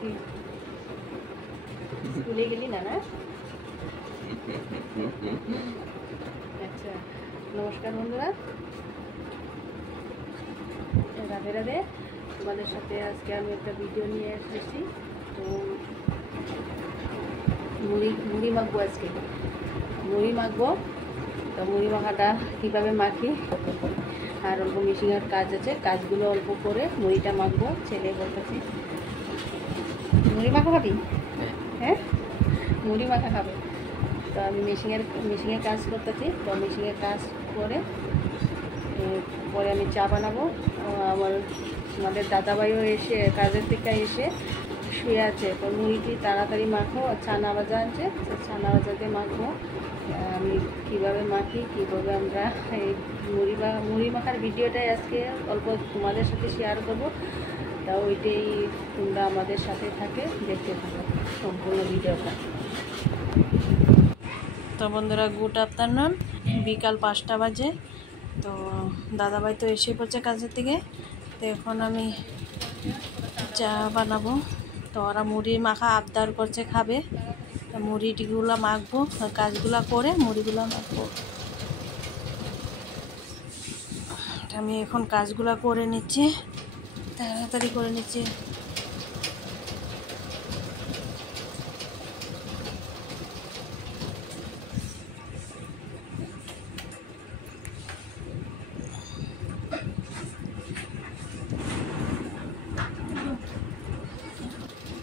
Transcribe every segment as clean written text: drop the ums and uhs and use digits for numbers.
কি স্কুলে গেলি না? না আচ্ছা, নমস্কার বন্ধুরা, রাধে রাধে। তোমাদের সাথে আজকে আমি একটা ভিডিও নিয়ে এসেছি। তো মুড়ি মাখবো আজকে, মুড়ি মাখবো। তো মুড়ি মাখাটা কীভাবে মাখি, আর অল্প মেশিনের কাজ আছে, কাজগুলো অল্প করে মুড়িটা মাখবো। ছেলে বলতেছি মুড়ি মাখা খাবি? হ্যাঁ, মুড়ি মাখা খাবে। তো আমি মেশিনের কাজ করতেছি। তো মেশিনের কাজ করে পরে আমি চা বানাবো। আমাদের দাদাভাইও এসে কাজের থেকে এসে শুয়ে আছে। তো মুড়িটি তাড়াতাড়ি মাখো, ছানা ভাজা আছে, ছানা ভাজাতে মাখবো। আমি কীভাবে মাখি, কীভাবে আমরা এই মুড়ি মাখার ভিডিওটাই আজকে অল্প তোমাদের সাথে শেয়ার করবো। তা ওইটাই তোমরা আমাদের সাথে থাকে, দেখতে থাকো সম্পূর্ণ ভিডিওটা। তো বন্ধুরা, গুড আফটারনুন, বিকাল 5টা বাজে। তো দাদাভাই তো এসে পড়ছে কাজের থেকে। তো এখন আমি চা বানাবো। তো ওরা মুড়ি মাখা আবদার করছে খাবে। তো মুড়িগুলো মাখবো, কাজগুলো করে মুড়িগুলো মাখবো। আমি এখন কাজগুলো করে নিচ্ছি, তাড়াতাড়ি করে নিচ্ছি।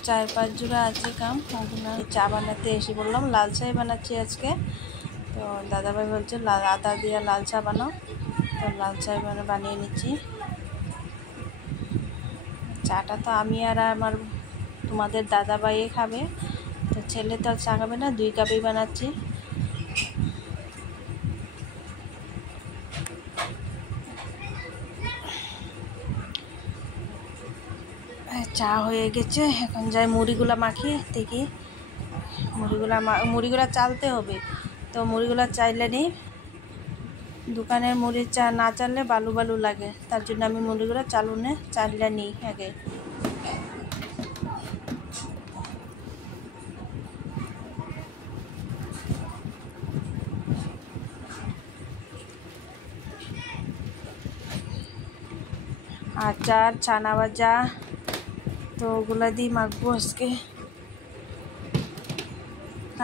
চার 5 জোড়া আছে কাম, ওগুলো চা বানাতে এসে বললাম। লাল চাই বানাচ্ছি আজকে। তো দাদাভাই বলছে আদা দিয়ে লাল চা বানাও। তো লাল চাই বানিয়ে নিচ্ছি। চাটা তো আমি আর আমার তোমাদের দাদাভাই খাবে। তো ছেলে তো চা খাবে না, 2 কাপই বানাচ্ছি। চা হয়ে গেছে, এখন যাই মুড়িগুলা মাখি। দেখি মুড়িগুলা চালতে হবে। তো মুড়িগুলা চাইলে নিই, দোকানের মুড়ির চা না চাললে বালু বালু লাগে। তার জন্য আমি মুড়িগুলা চাললে নিই আগে। আচার, ছানা ভাজা, তো ওগুলা দিয়ে মাখবো আজকে।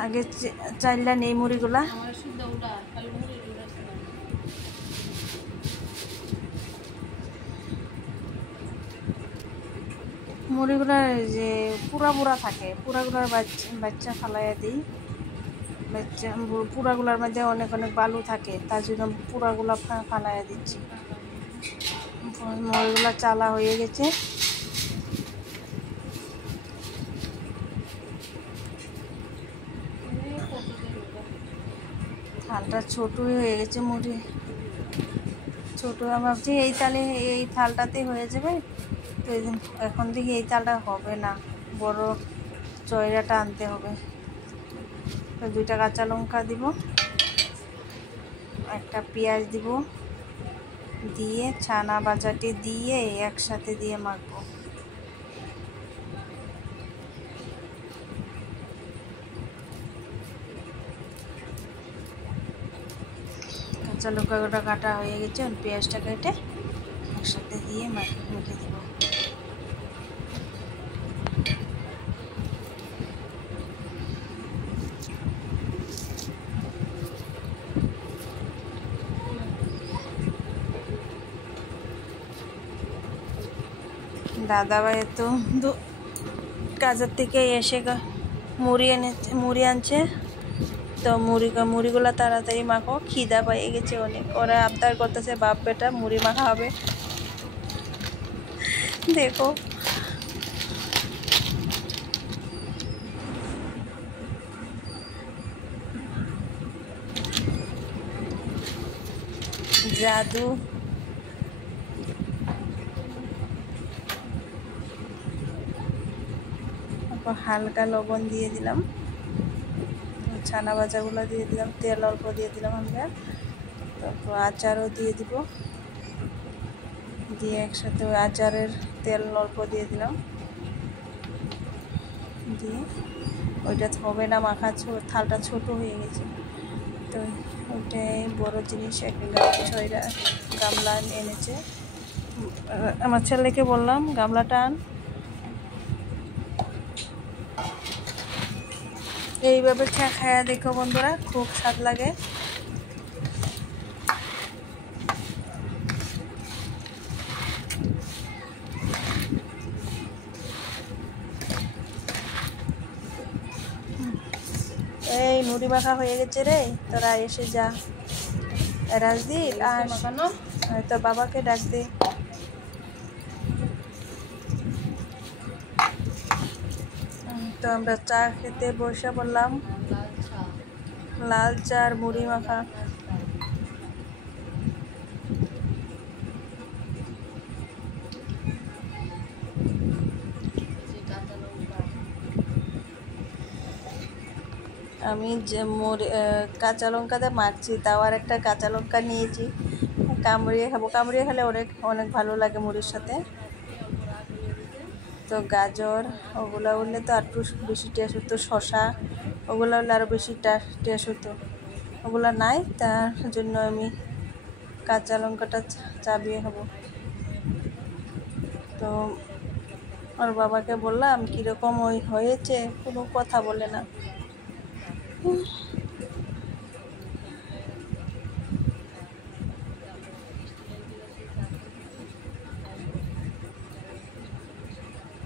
আগে চাইলে নেই মুড়িগুলা। মুড়িগুলা যে পুরা থাকে, পুরাগুলার বাচ্চা ফালাইয়া দিই। পুরাগুলার মধ্যে অনেক অনেক বালু থাকে, তার জন্য পুরাগুলা ফালাইয়া দিচ্ছি। মুড়িগুলা চালা হয়ে গেছে। থালটা ছোটই হয়ে গেছে, মুড়ি ছোট। ভাবছি এই থালটাতে হয়ে যাবে। তো এখন থেকে এই থালটা হবে না, বড় চয়রাটা আনতে হবে। তো 2টা কাঁচা লঙ্কা দিব, একটা পেঁয়াজ দিব, দিয়ে ছানা ভাজাটি দিয়ে একসাথে দিয়ে মাখবো। কাঁচা লঙ্কাটা কাটা হয়ে গেছে, পেঁয়াজটা কেটে একসাথে দিয়ে মেখে দিব। দাদাভাই তো কাজের থেকে এসে মুড়ি আনছে। তো মুড়িগুলো তাড়াতাড়ি মাখো, খিদা পেয়ে গেছে অনেক। ওরা আবদার করতেছে বাপ বেটা মুড়ি মাখা হবে। দেখো জাদু। হালকা লবণ দিয়ে দিলাম, ছানা ভাজাগুলো দিয়ে দিলাম, তেল অল্প দিয়ে দিলাম আমরা। তারপর আচারও দিয়ে দিব, দিয়ে একসাথে ওই আচারের তেল অল্প দিয়ে দিলাম। দিয়ে ওইটা হবে না মাখা, থালটা ছোট হয়ে গেছে। তো ওইটাই বড় জিনিস একটা ছয়টা গামলা এনেছে। আমার ছেলেকে বললাম গামলাটা আন। এইভাবে খায়া দেখো বন্ধুরা, খুব স্বাদ লাগে। এই মুড়ি মাখা হয়ে গেছে রে, তোরা এসে যা। রাজদীপ আর তোর বাবাকে ডাক দে। তো আমরা চা খেতে বসে পড়লাম, লাল চা আর মুড়ি মাখা। আমি যে কাঁচা লঙ্কাতে মাখছি, তাও আর একটা কাঁচা লঙ্কা নিয়েছি, কামড়িয়ে খাবো। কামড়িয়ে খেলে অনেক অনেক ভালো লাগে মুড়ির সাথে। তো গাজর ওগুলো উঠলে তো একটু বেশি টেস্ট হতো, শশা ওগুলো হলে আরও বেশি টেস্ট হতো। ওগুলো নাই, তার জন্য আমি কাঁচা লঙ্কাটা চাবিয়ে খাবো। তো ওর বাবাকে বললাম কীরকম হয়েছে, কোনো কথা বলে না।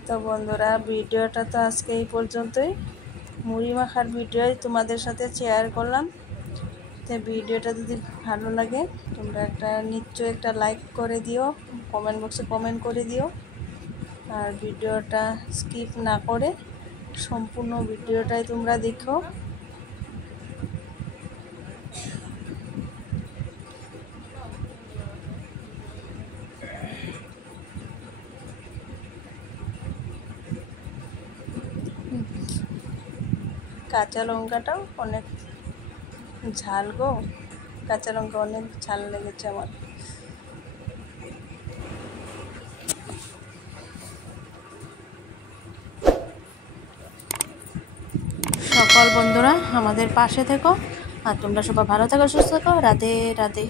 তো বন্ধুরা, ভিডিওটা তো আজকে এই পর্যন্তই। মুড়ি মাখার ভিডিওই তোমাদের সাথে শেয়ার করলাম। তো ভিডিওটা যদি ভালো লাগে তোমরা নিশ্চয়ই একটা লাইক করে দিও, কমেন্ট বক্সে কমেন্ট করে দিও। আর ভিডিওটা স্কিপ না করে সম্পূর্ণ ভিডিওটাই তোমরা দেখো। কাঁচা লঙ্কাটাও অনেক ঝাল গো, কাঁচা লঙ্কা অনেক ঝাল লেগেছে আমার। সকল বন্ধুরা আমাদের পাশে থেকো, আর তোমরা সবাই ভালো থাকো, সুস্থ থাকো। রাধে রাধে।